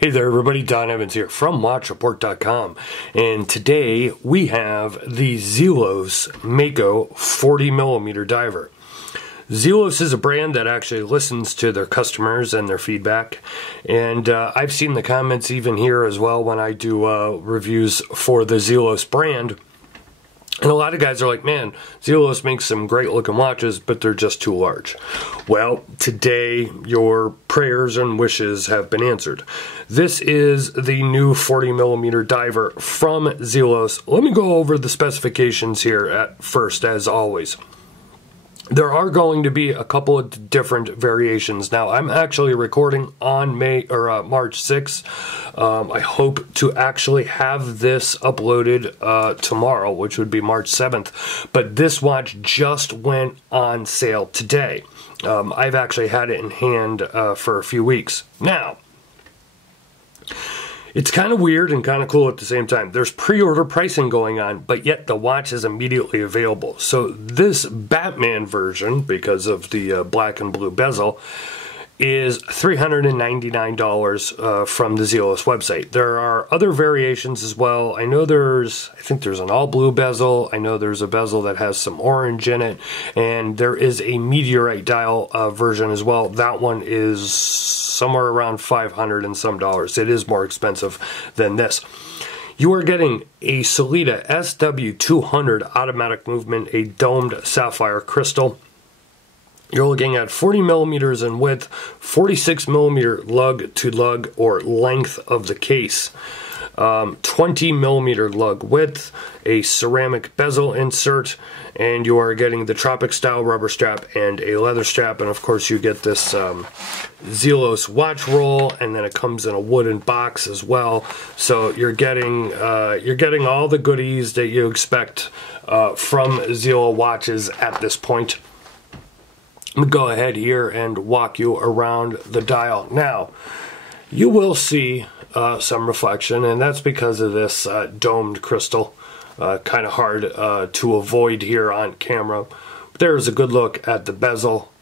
Hey there everybody, Don Evans here from WatchReport.com, and today we have the Zelos Mako 40mm diver. Zelos is a brand that actually listens to their customers and their feedback, and I've seen the comments even here as well when I do reviews for the Zelos brand. And a lot of guys are like, man, Zelos makes some great looking watches, but they're just too large. Well, today your prayers and wishes have been answered. This is the new 40mm diver from Zelos. Let me go over the specifications here at first, as always. There are going to be a couple of different variations. Now, I'm actually recording on March 6th. I hope to actually have this uploaded tomorrow, which would be March 7th. But this watch just went on sale today. I've actually had it in hand for a few weeks. Now, it's kind of weird and kind of cool at the same time. There's pre-order pricing going on, but yet the watch is immediately available. So this Batman version, because of the black and blue bezel, is $399 from the Zelos website. There are other variations as well. I think there's an all blue bezel. I know there's a bezel that has some orange in it, and there is a meteorite dial version as well. That one is somewhere around $500 and some dollars. It is more expensive than this. You are getting a Sellita SW200 automatic movement, a domed sapphire crystal. You're looking at 40mm in width, 46mm lug to lug or length of the case, 20mm lug width, a ceramic bezel insert, and you are getting the Tropic style rubber strap and a leather strap, and of course you get this Zelos watch roll, and then it comes in a wooden box as well. So you're getting all the goodies that you expect from Zelos watches at this point. I'm going to go ahead here and walk you around the dial. Now, you will see some reflection, and that's because of this domed crystal. Kind of hard to avoid here on camera. But there's a good look at the bezel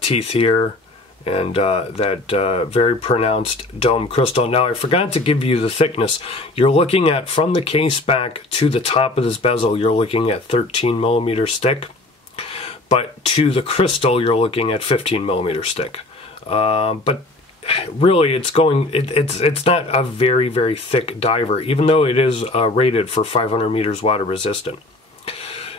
teeth here, and that very pronounced dome crystal. Now, I forgot to give you the thickness. You're looking at, from the case back to the top of this bezel, you're looking at 13mm thick. But to the crystal, you're looking at 15mm thick. But really, it's not a very, very thick diver, even though it is rated for 500 meters water resistant.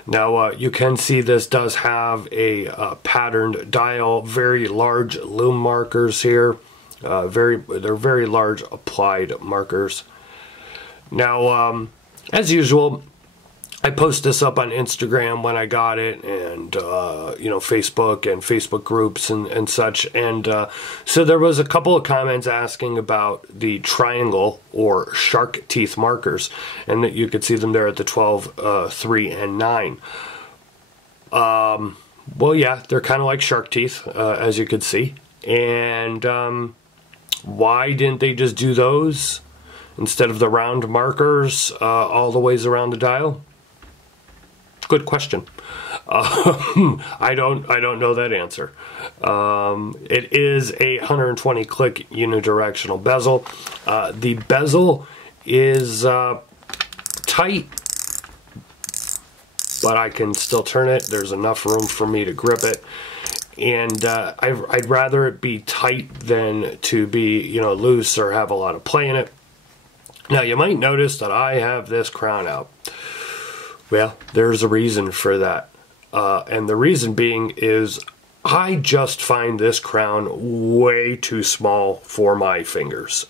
Now, you can see this does have a patterned dial, very large lume markers here. They're very large applied markers. Now, as usual, I post this up on Instagram when I got it, and you know, Facebook and Facebook groups and such. And so there was a couple of comments asking about the triangle or shark teeth markers, and that you could see them there at the 12, 3, and 9. Well, yeah, they're kind of like shark teeth, as you could see. And why didn't they just do those instead of the round markers all the ways around the dial? Good question. I don't know that answer. It is a 120 click unidirectional bezel. The bezel is tight, but I can still turn it. There's enough room for me to grip it, and I'd rather it be tight than to be, you know, loose or have a lot of play in it. Now, you might notice that I have this crown out. Well, there's a reason for that. And the reason being is I just find this crown way too small for my fingers.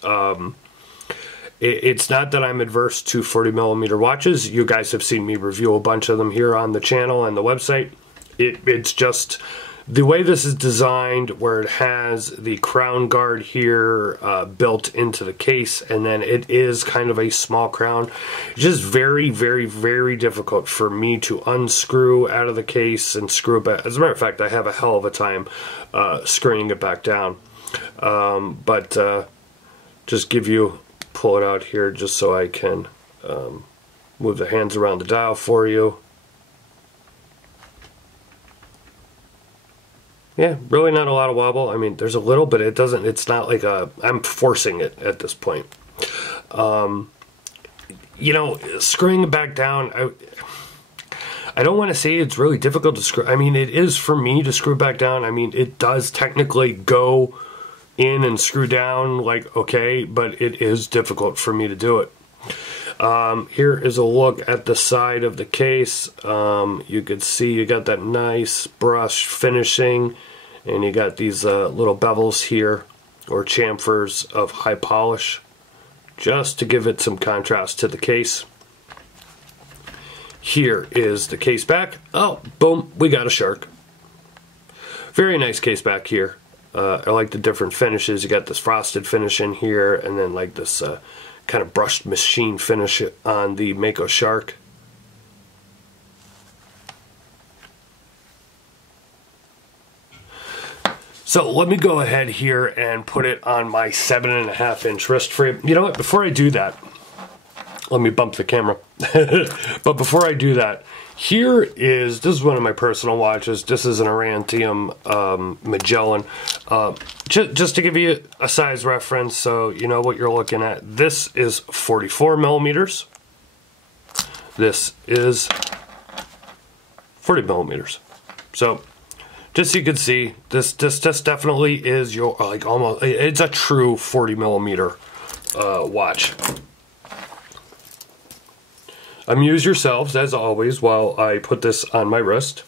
It's not that I'm adverse to 40mm watches. You guys have seen me review a bunch of them here on the channel and the website. It's just the way this is designed, where it has the crown guard here built into the case, and then it is kind of a small crown. It's just very, very, very difficult for me to unscrew out of the case and screw it back. As a matter of fact, I have a hell of a time screwing it back down. Just pull it out here just so I can move the hands around the dial for you. Yeah, really not a lot of wobble. I mean, there's a little, but it's not like I'm forcing it at this point. You know, screwing it back down, I don't want to say it's really difficult to screw. I mean, it is for me to screw back down. I mean, it does technically go in and screw down, like, okay, but it is difficult for me to do it. Here is a look at the side of the case. You could see you got that nice brush finishing, and you got these little bevels here, or chamfers of high polish, just to give it some contrast to the case. Here is the case back. Oh, boom, we got a shark. Very nice case back here. I like the different finishes. You got this frosted finish in here, and then like this kind of brushed machine finish on the Mako shark. So let me go ahead here and put it on my 7.5-inch wrist frame. You know what, before I do that, let me bump the camera. But before I do that, this is one of my personal watches. This is an Arantium Magellan. Just to give you a size reference so you know what you're looking at, this is 44 millimeters. This is 40 millimeters. So just so you can see, this definitely is your, like, almost, it's a true 40 millimeter watch. Amuse yourselves, as always, while I put this on my wrist.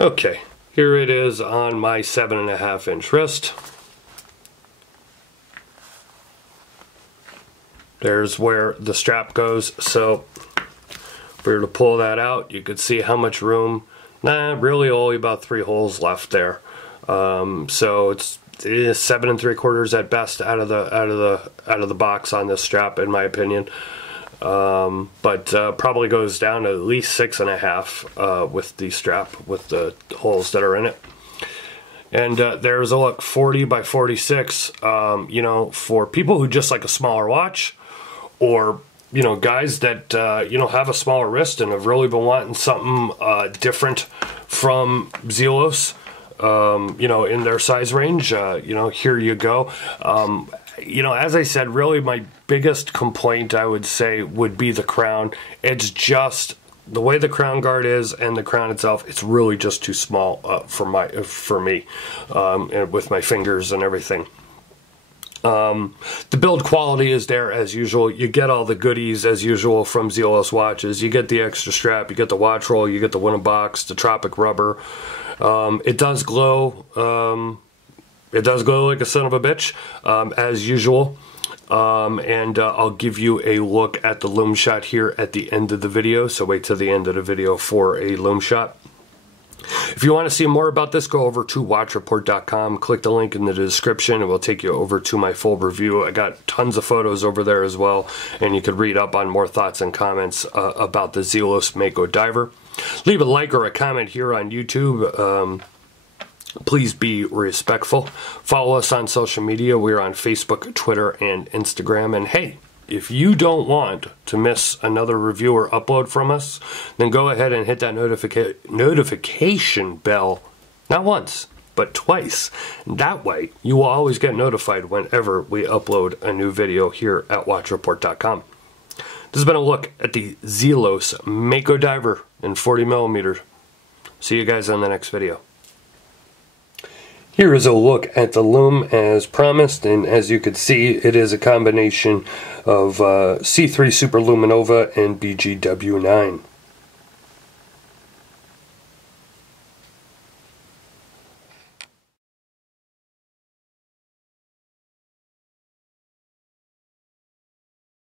Okay, here it is on my 7.5-inch wrist. There's where the strap goes, so if we were to pull that out, you could see how much room. Really only about 3 holes left there. So it's 7 3/4 at best out of the box on this strap, in my opinion. But probably goes down to at least 6.5 with the strap, with the holes that are in it. And there's a look, 40 by 46. You know, for people who just like a smaller watch, or you know, guys that you know, have a smaller wrist and have really been wanting something different from Zelos, you know, in their size range, you know, here you go. You know, as I said, really my biggest complaint, I would say, would be the crown. It's just the way the crown guard is, and the crown itself, it's really just too small for me, and with my fingers and everything. The build quality is there as usual. You get all the goodies as usual from Zelos watches. You get the extra strap, you get the watch roll, you get the winter box, the tropic rubber. It does glow. It does glow like a son of a bitch, as usual. And I'll give you a look at the loom shot here at the end of the video, so wait till the end of the video for a loom shot. If you want to see more about this, go over to watchreport.com, click the link in the description, it will take you over to my full review. I got tons of photos over there as well, and you could read up on more thoughts and comments about the Zelos Mako Diver. Leave a like or a comment here on YouTube. Please be respectful. Follow us on social media. We're on Facebook, Twitter, and Instagram. And hey, if you don't want to miss another review or upload from us, then go ahead and hit that notification bell, not once, but twice. That way, you will always get notified whenever we upload a new video here at watchreport.com. This has been a look at the Zelos Mako Diver in 40 millimeters. See you guys on the next video. Here is a look at the loom as promised, and as you can see, it is a combination of C3 Super Luminova and BGW9.